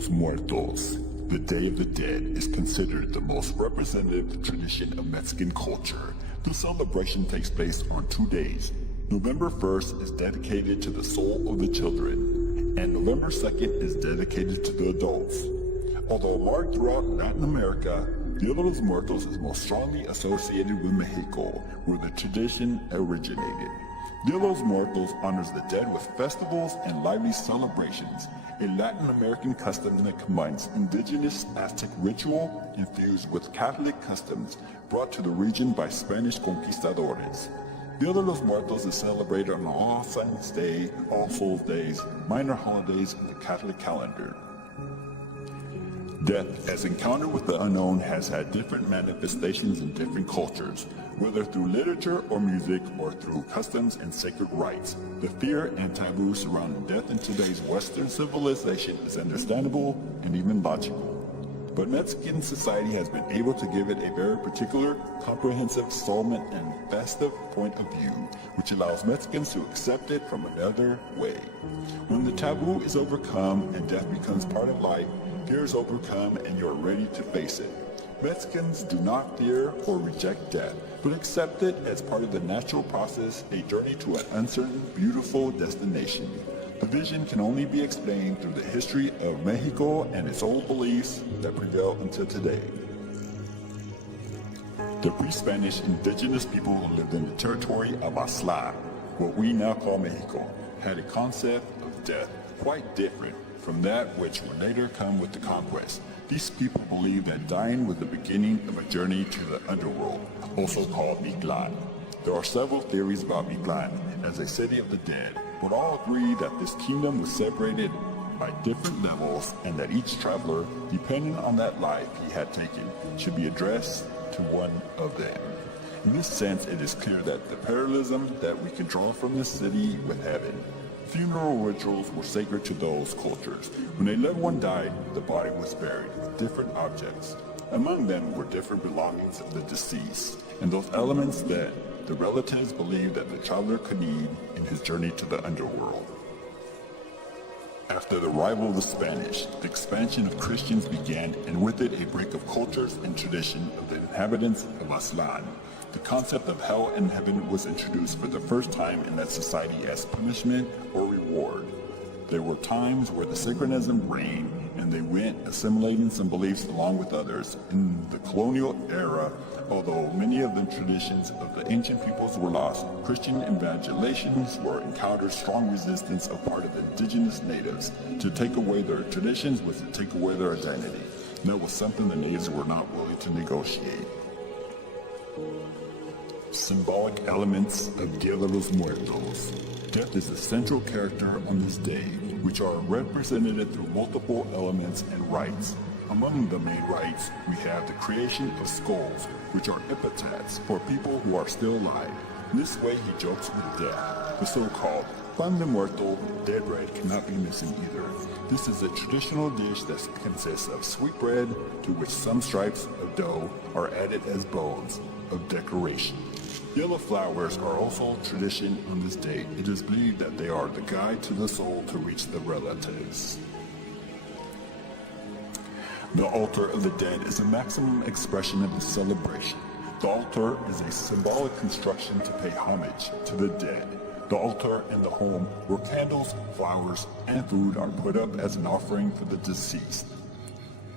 Los Muertos, the Day of the Dead, is considered the most representative tradition of Mexican culture. The celebration takes place on 2 days. November 1st is dedicated to the soul of the children, and November 2nd is dedicated to the adults. Although marked throughout Latin America, Dia de los Muertos is most strongly associated with Mexico, where the tradition originated. Dia de los Muertos honors the dead with festivals and lively celebrations, a Latin American custom that combines indigenous Aztec ritual infused with Catholic customs brought to the region by Spanish conquistadores. Dia de los Muertos is celebrated on All Saints' Day, All Souls' Days, minor holidays in the Catholic calendar. Death, as encounter with the unknown, has had different manifestations in different cultures, whether through literature or music or through customs and sacred rites. The fear and taboo surrounding death in today's Western civilization is understandable and even logical. But Mexican society has been able to give it a very particular, comprehensive, solemn, and festive point of view, which allows Mexicans to accept it from another way. When the taboo is overcome and death becomes part of life, fear is overcome and you are ready to face it. Mexicans do not fear or reject death, but accept it as part of the natural process, a journey to an uncertain, beautiful destination. The vision can only be explained through the history of Mexico and its old beliefs that prevail until today. The pre-Spanish indigenous people who lived in the territory of Aztec, what we now call Mexico, had a concept of death quite different from that which would later come with the conquest. These people believed that dying was the beginning of a journey to the underworld, also called Mictlan. There are several theories about Mictlan as a city of the dead, but all agree that this kingdom was separated by different levels and that each traveler, depending on that life he had taken, should be addressed to one of them. In this sense, it is clear that the parallelism that we can draw from this city with heaven. Funeral rituals were sacred to those cultures. When a loved one died, the body was buried with different objects. Among them were different belongings of the deceased, and those elements that the relatives believed that the traveler could need in his journey to the underworld. After the arrival of the Spanish, the expansion of Christians began, and with it a break of cultures and tradition of the inhabitants of Aztlan. The concept of hell and heaven was introduced for the first time in that society as punishment or reward. There were times where the synchronism reigned, and they went assimilating some beliefs along with others. In the colonial era, although many of the traditions of the ancient peoples were lost, Christian evangelizations were encountered strong resistance of part of the indigenous natives. To take away their traditions was to take away their identity. And that was something the natives were not willing to negotiate. Symbolic elements of Dia de los Muertos. Death is the central character on this day, which are represented through multiple elements and rites. Among the main rites, we have the creation of skulls, which are epitaphs for people who are still alive. In this way, he jokes with death. The so-called pan de muerto, dead bread, cannot be missing either. This is a traditional dish that consists of sweet bread, to which some stripes of dough are added as bones of decoration. Yellow flowers are also tradition on this day. It is believed that they are the guide to the soul to reach the relatives. The altar of the dead is a maximum expression of the celebration. The altar is a symbolic construction to pay homage to the dead. The altar in the home where candles, flowers, and food are put up as an offering for the deceased.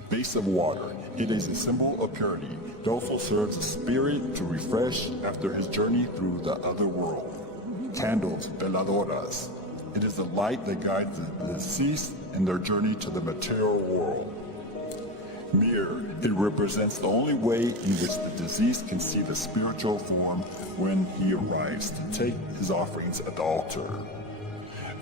Vase of water. It is a symbol of purity. It also serves the spirit to refresh after his journey through the other world. Candles, veladoras. It is the light that guides the deceased in their journey to the material world. Mirror. It represents the only way in which the deceased can see the spiritual form when he arrives to take his offerings at the altar.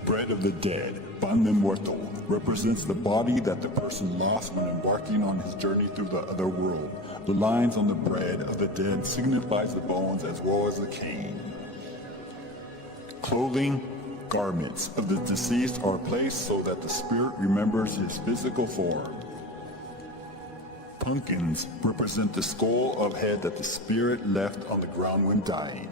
Bread of the dead, pan de muerto, represents the body that the person lost when embarking on his journey through the other world. The lines on the bread of the dead signifies the bones as well as the cane. Clothing, garments of the deceased are placed so that the spirit remembers his physical form. Pumpkins represent the skull of head that the spirit left on the ground when dying.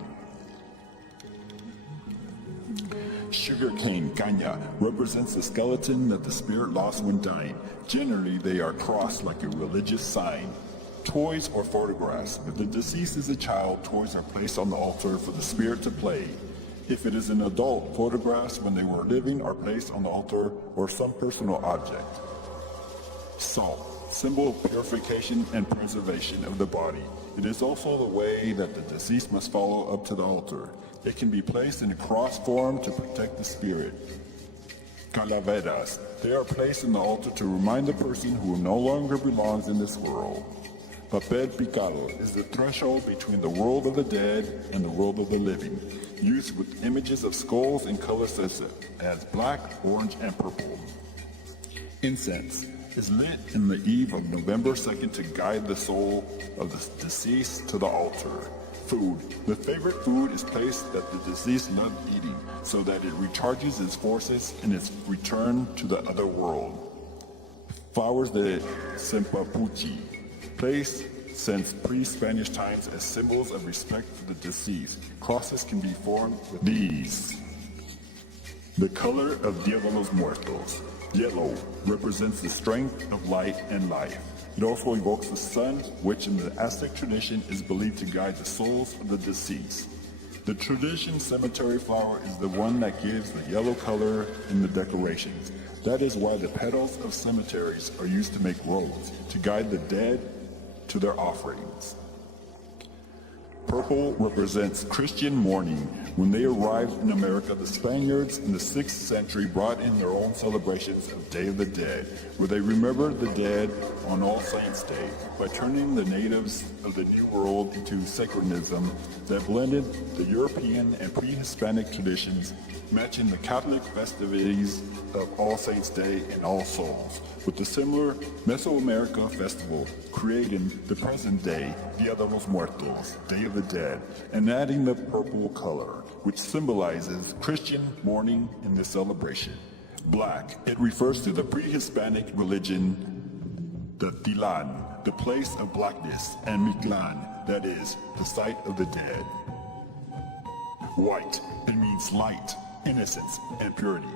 Sugarcane, caña, represents the skeleton that the spirit lost when dying. Generally, they are crossed like a religious sign. Toys or photographs. If the deceased is a child, toys are placed on the altar for the spirit to play. If it is an adult, photographs when they were living are placed on the altar or some personal object. Salt, symbol of purification and preservation of the body. It is also the way that the deceased must follow up to the altar. It can be placed in a cross form to protect the spirit. Calaveras. They are placed in the altar to remind the person who no longer belongs in this world. Papel picado is the threshold between the world of the dead and the world of the living, used with images of skulls in colors such as black, orange, and purple. Incense is lit in the eve of November 2nd to guide the soul of the deceased to the altar. Food. The favorite food is placed that the deceased loved eating so that it recharges its forces in its return to the other world. Flowers de Sempapuchi, placed since pre-Spanish times as symbols of respect for the deceased. Crosses can be formed with these. The color of Dia de los Muertos. Yellow represents the strength of light and life. It also evokes the sun, which in the Aztec tradition is believed to guide the souls of the deceased. The tradition cemetery flower is the one that gives the yellow color in the decorations. That is why the petals of cemeteries are used to make robes, to guide the dead to their offerings. Purple represents Christian mourning. When they arrived in America, the Spaniards in the 6th century brought in their own celebrations of Day of the Dead, where they remembered the dead on All Saints' Day by turning the natives of the New World into sacramentism that blended the European and pre-Hispanic traditions, matching the Catholic festivities of All Saints' Day and All Souls, with the similar Mesoamerica festival, creating the present day Dia de los Muertos, Day of the Dead, and adding the purple color, which symbolizes Christian mourning in the celebration. Black, it refers to the pre-Hispanic religion, the Tilan, the place of blackness, and Mictlan, that is, the site of the dead. White, it means light, innocence, and purity.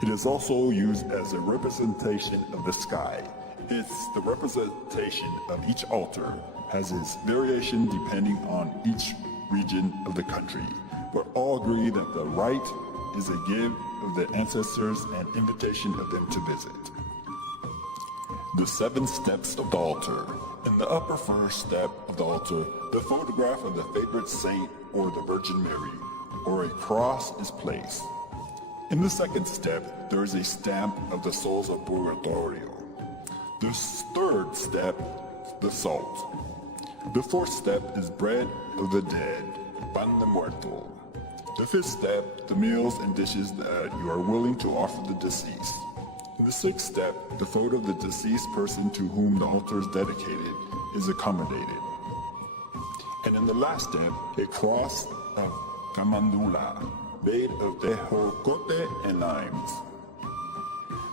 It is also used as a representation of the sky. It's the representation of each altar, has its variation depending on each region of the country, but all agree that the rite is a gift of the ancestors and invitation of them to visit. The 7 steps of the altar. In the upper first step of the altar, the photograph of the favorite saint or the Virgin Mary, or a cross is placed. In the second step, there is a stamp of the souls of Purgatorio. The third step, the salt. The fourth step is bread of the dead, pan de muerto. The fifth step, the meals and dishes that you are willing to offer the deceased. In the sixth step, the photo of the deceased person to whom the altar is dedicated is accommodated. And in the last step, a cross of camandula, made of tejocote and limes.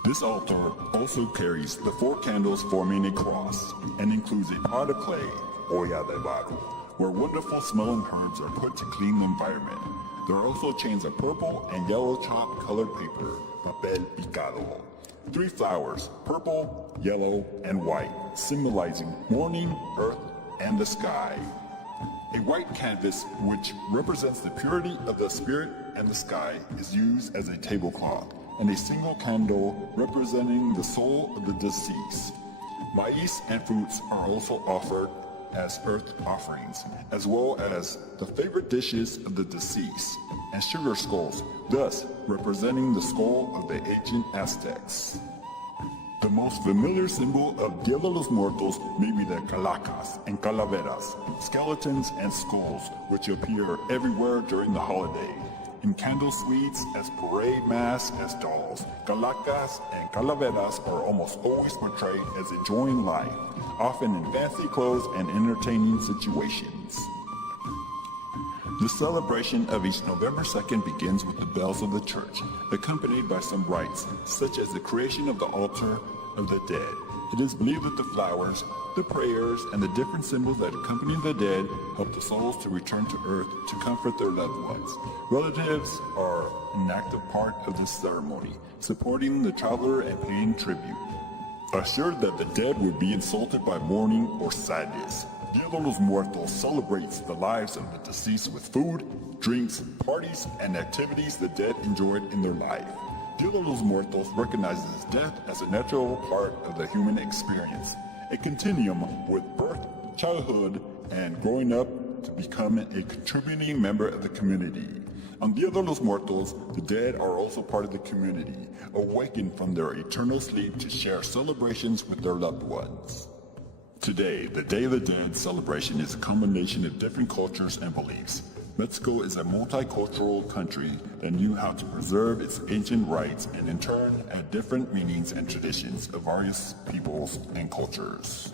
This altar also carries the 4 candles forming a cross and includes a pot of clay, olla de barro, where wonderful smelling herbs are put to clean the environment. There are also chains of purple and yellow chopped colored paper, papel picado. 3 flowers, purple, yellow, and white, symbolizing morning, earth, and the sky. A white canvas, which represents the purity of the spirit and the sky, is used as a tablecloth, and a single candle representing the soul of the deceased. Maize and fruits are also offered as earth offerings, as well as the favorite dishes of the deceased, and sugar skulls, thus representing the skull of the ancient Aztecs. The most familiar symbol of Dia de los Muertos may be the calacas and calaveras, skeletons and skulls, which appear everywhere during the holiday. In candle suites, as parade masks, as dolls, calacas and calaveras are almost always portrayed as enjoying life, often in fancy clothes and entertaining situations. The celebration of each November 2nd begins with the bells of the church, accompanied by some rites, such as the creation of the altar of the dead. It is believed that the flowers The prayers and the different symbols that accompany the dead help the souls to return to earth to comfort their loved ones. Relatives are an active part of this ceremony, supporting the traveler and paying tribute. Assured that the dead would be insulted by mourning or sadness, Dia de los Muertos celebrates the lives of the deceased with food, drinks, parties, and activities the dead enjoyed in their life. Dia de los Muertos recognizes death as a natural part of the human experience, a continuum with birth, childhood, and growing up to become a contributing member of the community. On Dia de los Muertos, the dead are also part of the community, awakened from their eternal sleep to share celebrations with their loved ones. Today, the Day of the Dead celebration is a combination of different cultures and beliefs. Mexico is a multicultural country that knew how to preserve its ancient rites and in turn add different meanings and traditions of various peoples and cultures.